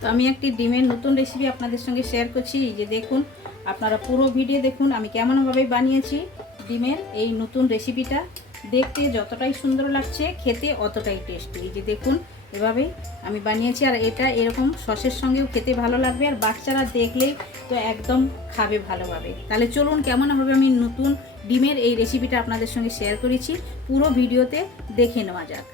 তো আমি একটি ডিমের নতুন রেসিপি আপনাদের সঙ্গে শেয়ার করছি। যে দেখুন, আপনারা পুরো ভিডিও দেখুন, আমি কেমনভাবে বানিয়েছি ডিমের এই নতুন রেসিপিটা দেখতে যতটাই সুন্দর লাগছে, খেতে অতটাই টেস্টি এই যে দেখুন, এভাবেই আমি বানিয়েছি, আর এটা এরকম সসের সঙ্গেও খেতে ভালো লাগবে, আর বাচ্চারা দেখলেই তো একদম খাবে ভালোভাবে। তাহলে চলুন, কেমনভাবে আমি নতুন ডিমের এই রেসিপিটা আপনাদের সঙ্গে শেয়ার করেছি, পুরো ভিডিওতে দেখে নেওয়া যাক।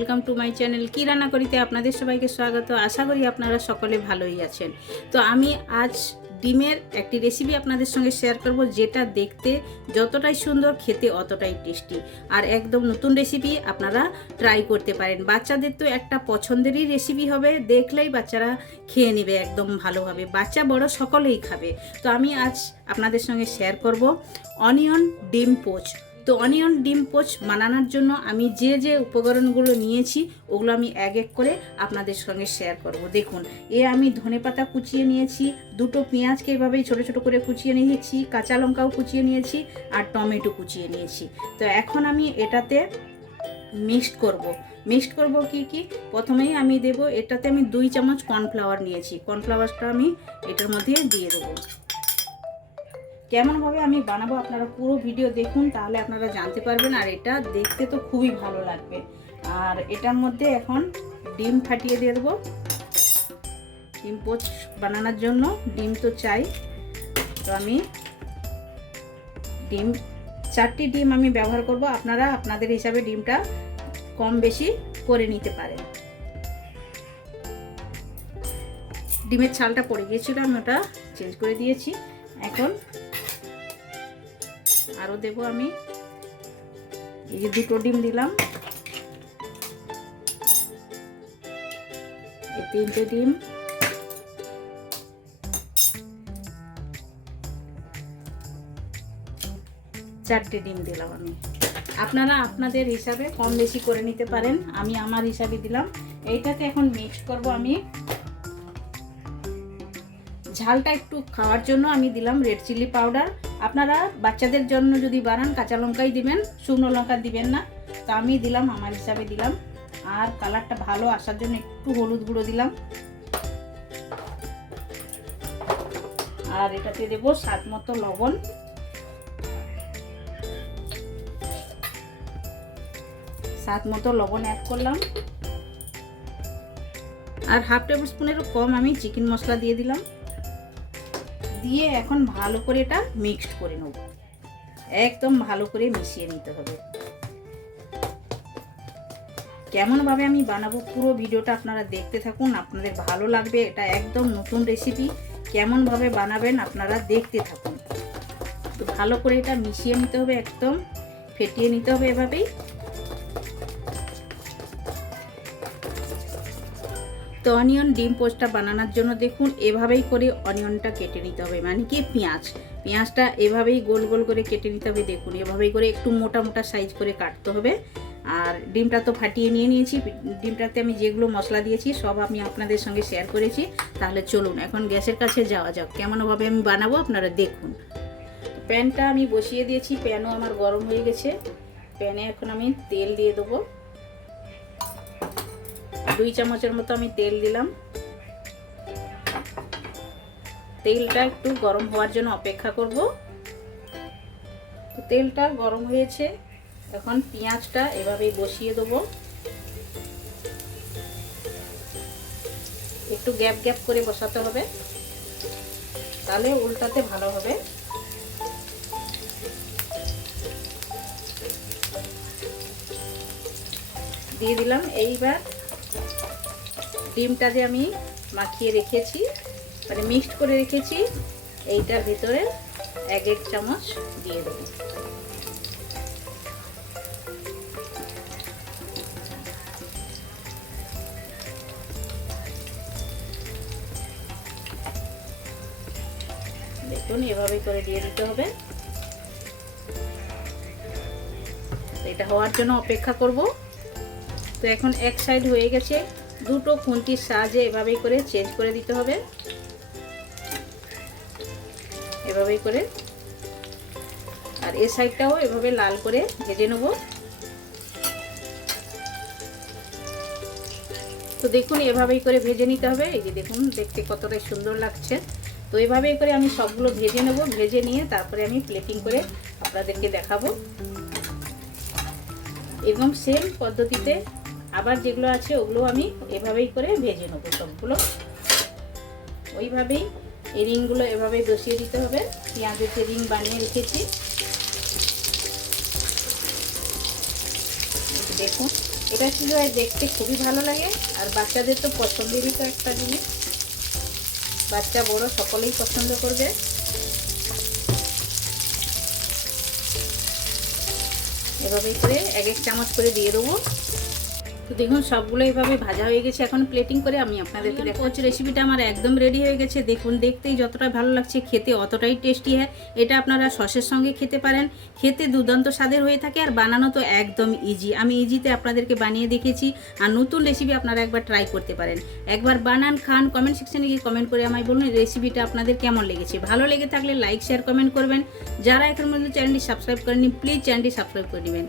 ওয়েলকাম টু মাই চ্যানেল কি রান্না করিতে আপনাদের সবাইকে স্বাগত। আশা করি আপনারা সকলে ভালোই আছেন। তো আমি আজ ডিমের একটি রেসিপি আপনাদের সঙ্গে শেয়ার করব যেটা দেখতে যতটাই সুন্দর, খেতে অতটাই টেস্টি আর একদম নতুন রেসিপি আপনারা ট্রাই করতে পারেন। বাচ্চাদের তো একটা পছন্দেরই রেসিপি হবে, দেখলেই বাচ্চারা খেয়ে নেবে একদম ভালোভাবে। বাচ্চা বড় সকলেই খাবে। তো আমি আজ আপনাদের সঙ্গে শেয়ার করব অনিয়ন ডিম পোচ। তো অনিয়ন ডিম পোচ বানানোর জন্য আমি যে যে উপকরণগুলো নিয়েছি, ওগুলো আমি এক এক করে আপনাদের সঙ্গে শেয়ার করব। দেখুন, এ আমি ধনেপাতা কুচিয়ে নিয়েছি, দুটো পেঁয়াজকে এভাবেই ছোটো ছোটো করে কুচিয়ে নিয়েছি, কাঁচা লঙ্কাও কুচিয়ে নিয়েছি, আর টমেটো কুচিয়ে নিয়েছি। তো এখন আমি এটাতে মিক্সড করব। মিক্সড করব কি কি? প্রথমেই আমি দেব, এটাতে আমি দুই চামচ কর্নফ্লাওয়ার নিয়েছি। কর্নফ্লাওয়ারটা আমি এটার মধ্যে দিয়ে দেবো। কেমনভাবে আমি বানাবো আপনারা পুরো ভিডিও দেখুন, তাহলে আপনারা জানতে পারবেন, আর এটা দেখতে তো খুবই ভালো লাগবে। আর এটার মধ্যে এখন ডিম ফাটিয়ে দিয়ে দেবো। ডিম পোচ বানানোর জন্য ডিম তো চাই। তো আমি ডিম, চারটি ডিম আমি ব্যবহার করব। আপনারা আপনাদের হিসাবে ডিমটা কম বেশি করে নিতে পারেন। ডিমের ছালটা পড়ে গিয়েছিল, আমি ওটা চেঞ্জ করে দিয়েছি। এখন আরও দেব আমি। এই যে দুটো ডিম দিলাম। এই তিনটে ডিম। চারটে ডিম দিলাম আমি। আপনারা আপনাদের হিসাবে কম বেশি করে নিতে পারেন। আমি আমার হিসাবে দিলাম। এইটাকে এখন মিক্স করব আমি। ঝালটা একটু খাওয়ার জন্য আমি দিলাম রেড চিলি পাউডার আপনারা বাচ্চাদের জন্য যদি বানান, কাঁচা লঙ্কাই দিবেন, শুকনো লঙ্কা দিবেন না, তা আমি দিলাম, আমার হিসাবে দিলাম। আর কালারটা ভালো আসার জন্য একটু হলুদ গুঁড়ো দিলাম। আর এটাতে দেব স্বাদ মতো লবণ। স্বাদ মতো লবণ অ্যাড করলাম। আর হাফ টেবিল স্পুনেরও কম আমি চিকেন মশলা দিয়ে দিলাম। দিয়ে এখন ভালো করে এটা মিক্সড করে নেব। একদম ভালো করে মিশিয়ে নিতে হবে। কেমনভাবে আমি বানাবো পুরো ভিডিওটা আপনারা দেখতে থাকুন, আপনাদের ভালো লাগবে, এটা একদম নতুন রেসিপি কেমনভাবে বানাবেন আপনারা দেখতে থাকুন। তো ভালো করে এটা মিশিয়ে নিতে হবে, একদম ফেটিয়ে নিতে হবে এভাবেই। তো অনিয়ন ডিম পোস্টটা বানানোর জন্য দেখুন, এভাবেই করে অনিয়নটা কেটে নিতে হবে। মানে কি? পেঁয়াজ। পেঁয়াজটা এভাবেই গোল গোল করে কেটে নিতে হবে। দেখুন, এভাবেই করে একটু মোটা মোটা সাইজ করে কাটতে হবে। আর ডিমটা তো ফাটিয়ে নিয়ে নিয়েছি। ডিমটাতে আমি যেগুলো মশলা দিয়েছি, সব আমি আপনাদের সঙ্গে শেয়ার করেছি। তাহলে চলুন, এখন গ্যাসের কাছে যাওয়া যাক। কেমনভাবে আমি বানাবো আপনারা দেখুন। প্যানটা আমি বসিয়ে দিয়েছি। প্যানও আমার গরম হয়ে গেছে। প্যানে এখন আমি তেল দিয়ে দেবো। দুই চামচের মতো আমি তেল দিলাম। তেলটা একটু গরম হওয়ার জন্য অপেক্ষা করব। তেলটা গরম হয়েছে, এখন পেঁয়াজটা এভাবেই বসিয়ে দেবো। একটু গ্যাপ গ্যাপ করে বসাতে হবে, তাহলে উল্টাতে ভালো হবে। দিয়ে দিলাম, এইবার ডিমটা যে আমি মাখিয়ে রেখেছি মানে মিক্সড করে রেখেছি, এইটার ভিতরে এক এক চামচ দিয়ে দেবো। দেখুন, এভাবে করে দিয়ে দিতে হবে। এটা হওয়ার জন্য অপেক্ষা করব। তো এখন এক সাইড হয়ে গেছে। দুটো খুন্তির সাহায্যে এভাবেই করে চেঞ্জ করে দিতে হবে। এভাবেই করে। আর এ সাইডটাও এভাবে লাল করে ভেজে নেব। তো দেখুন, এভাবেই করে ভেজে নিতে হবে। এই যে দেখুন, দেখতে কতটাই সুন্দর লাগছে। তো এভাবেই করে আমি সবগুলো ভেজে নেব। ভেজে নিয়ে তারপরে আমি প্লেটিং করে আপনাদেরকে দেখাবো। এবং সেম পদ্ধতিতে আবার যেগুলো আছে ওগুলো আমি এভাবেই করে ভেজে নেব সবগুলো। ওইভাবেই এই রিংগুলো এভাবেই বসিয়ে দিতে হবে। পেঁয়াজের যে রিং বানিয়ে রেখেছি। দেখুন এটা ছিল দেখতে খুবই ভালো লাগে, আর বাচ্চাদের তো পছন্দেরই তো একটা জিনিস। বাচ্চা বড় সকলেই পছন্দ করবে। এভাবেই করে এক এক চামচ করে দিয়ে দেবো। তো দেখুন সবগুলো এভাবে ভাজা হয়ে গেছে। এখন প্লেটিং করে আমি আপনাদেরকে দেখাচ্ছি। রেসিপিটা আমার একদম রেডি হয়ে গেছে। দেখুন দেখতেই যতটা ভালো লাগছে খেতে অতটাই টেস্টি হয়। এটা আপনারা সসের সঙ্গে খেতে পারেন। খেতে দুর্দান্ত স্বাদের হয়ে থাকে আর বানানো তো একদম ইজি আমি ইজিতে আপনাদেরকে বানিয়ে দেখেছি আর নতুন রেসিপি আপনারা একবার ট্রাই করতে পারেন। একবার বানান খান কমেন্ট সেকশানে গিয়ে কমেন্ট করে আমায় বলুন রেসিপিটা আপনাদের কেমন লেগেছে। ভালো লেগে থাকলে লাইক শেয়ার কমেন্ট করবেন। যারা এখন মধ্যে চ্যানেলটি সাবস্ক্রাইব করেনি প্লিজ চ্যানেলটি সাবস্ক্রাইব করে নেবেন।